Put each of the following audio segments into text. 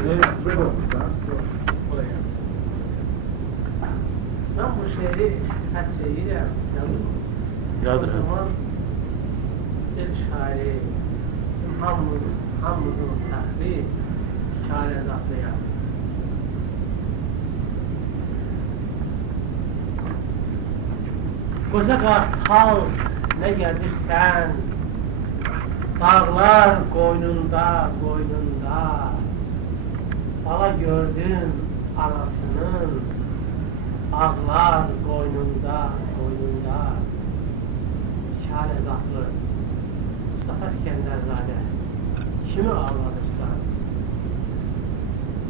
Ben bu şehri hasrediyle yazdım. Yazdım. O zaman el şairi hamımızın fəxri şair əzatlıya. Qoca qartal nə gəzirsən, dağlar qoynunda, qoynunda. Dala gördün anasının, ağlar qoynunda, qoynunda. Şair əzatlı Mustafa İskəndərzadə, kimi ağladırsan?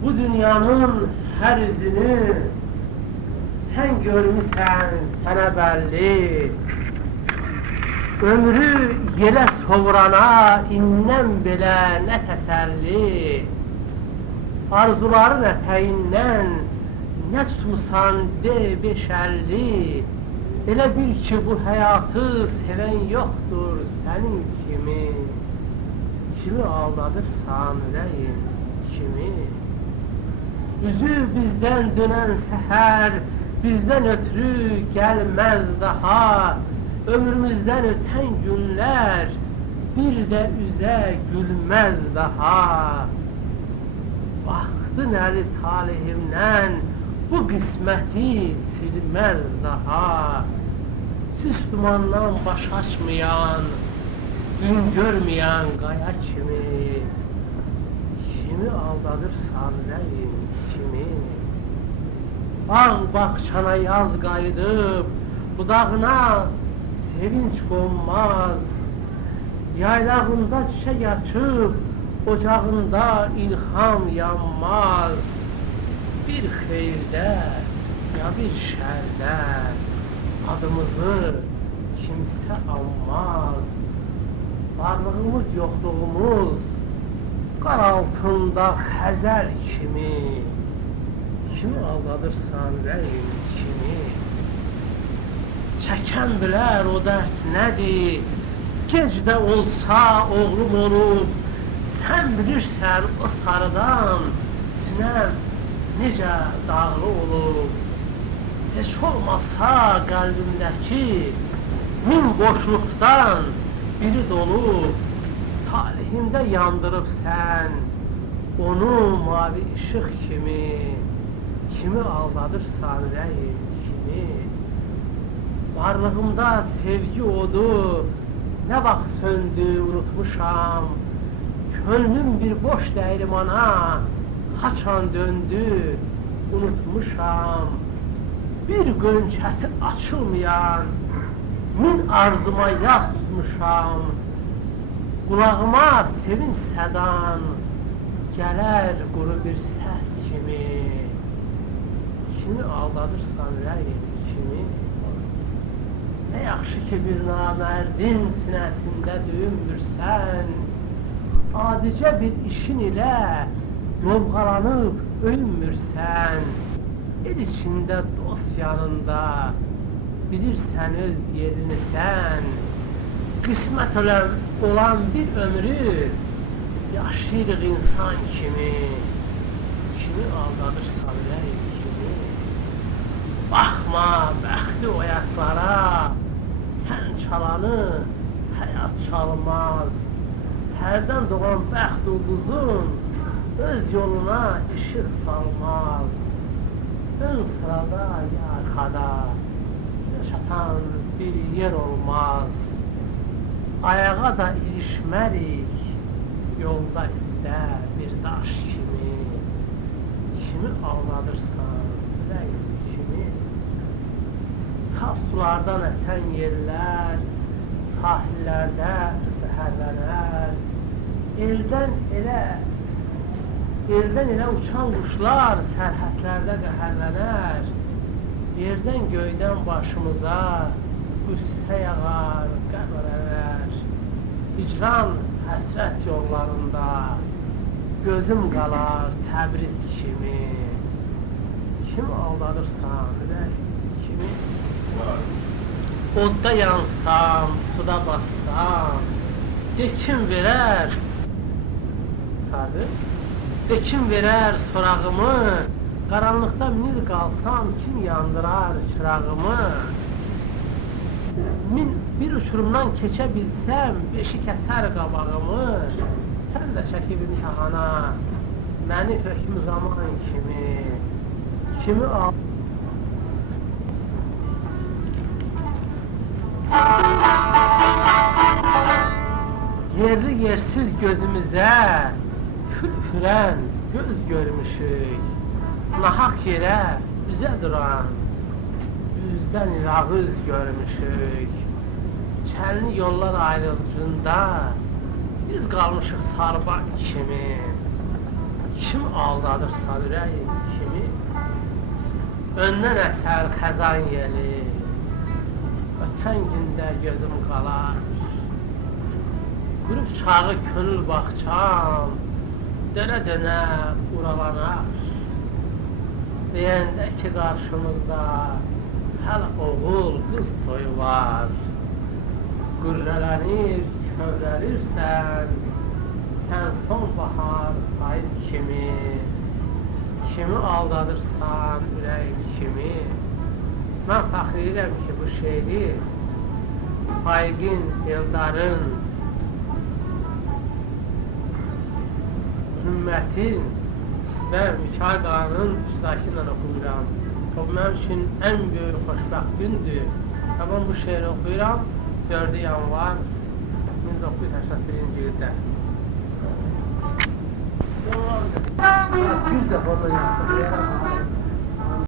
Bu dünyanın hər üzünü sən görmüsən, sənə bəlli. Ömrü yelə sovrana indən belə nə təsəlli. Arzuların ətəyindən nə tutmusan de 5-50. Elə bil ki bu həyatı sevən yoxdur sənin kimi. Kimi aldadırsan ürəyin, kimi? Üzü bizdən dönən səhər bizdən ötürü gəlməz daha. Ömrümüzdən ötən günlər bir də üzə gülməz daha. Baxdın əli talihimdən bu qisməti silməz daha. Süs dumandan baş açmayan, gün görməyən qaya kimi. Kimi aldadırsan ürəyin, kimi? Bağ bağçana yaz qayıdıb, budağına sevinç qonmaz. Yaylağında çiçək açıb, ocağında ilham yanmaz. Bir xeyirdə, ya bir şərdə adımızı kimsə anmaz. Varlığımız, yoxluğumuz qar altında xəzər kimi. Kimi aldadırsan ürəyin, kimi? Çəkən bilər o dərd nədir? Gec də olsa oğlum olub. Sən bilirsən o sarıdan sinəm necə dağlı olub. Heç olmasa qəlbimdəki min boşluqdan biri dolub. Talihimdə yandırıb sən onu mavi işıq kimi. Kimi aldadırsan ürəyin, kimi? Varlığımda sevgi odu nə vaxt söndü, unutmuşam. Könlüm bir boş dəyirmana haçan döndü, unutmuşam. Bir qönçəsi açılmayan min arzuma yas tutmuşam. Qulağıma sevinç sədan gələr quru bir səs kimi. Kimi aldadırsan ürəyin, kimi? Nə yaxşı ki bir namərdin sinəsində döyünmürsən. Adicə bir işin ilə lovğalanıb öyünmürsən. El içində dost yanında bilirsən öz yerini sən. Qismət olan bir ömrü yaşayırıq insan kimi. Kimi aldadırsan ürəyin, kimi? Baxma bəxti oyaqlara, sən çalanı həyat çalmaz. Hərdən doğan bəxt ulduzun öz yoluna işıq salmaz. Ön sırada ya arxada yaşatan bir yer olmaz. Ayağa da ilişmərik yolda izdə bir daş kimi. Kimi aldadırsan ürəyin, kimi? Saf sulardan əsən yerlər sahillərdə səhərlənər. Eldən elə uçan quşlar sərhədlərdə qəhərlənər. Yerdən göydən başımıza qüssə yağar, qəm ərər. Hicran həsrət yollarında gözüm qalar Təbriz kimi. Kim aldadırsan ürəyin, kimi? Odda yansam, suda bassam, de kim verər? Tabii, Kim verər sorağımı, qaranlıqda minir qalsam, kim yandırar çırağımı? Bir uçurumdan keçə bilsəm, beşi kəsər qabağımı. Sən də çəkib imtihana, məni hökm zaman kimi al. Yerli yersiz gözümüzə kül üfürən göz görmüşük. Nahaq yerə üzə duran üzdən irağız görmüşük. Çəlli yollar ayrılığında biz qalmışıq sarban kimi. Kim aldadırsa ürək kimi, öndən əsər xəzan yeli, ötən gündə gözüm qalar. Qurub çağı könül baxçam, dönə-dönə uralanar. Deyəndə ki qarşımızda hələ oğul qız toyu var. Qürrələnir, kövrəlirsən, sən son bahar payız kimi aldadırsan ürək kimi. Mən fəxr edirəm ki bu şeiri Aygin Eldarın Hümmətin və Mikail Qaranın iştirakı ilə oxuyuram. Bu mənim üçün ən böyük xoşbəxt gündür. Mən bu şeiri oxuyuram 4 yanvar 1981-ci ildə. Bir dəfə da yaptım.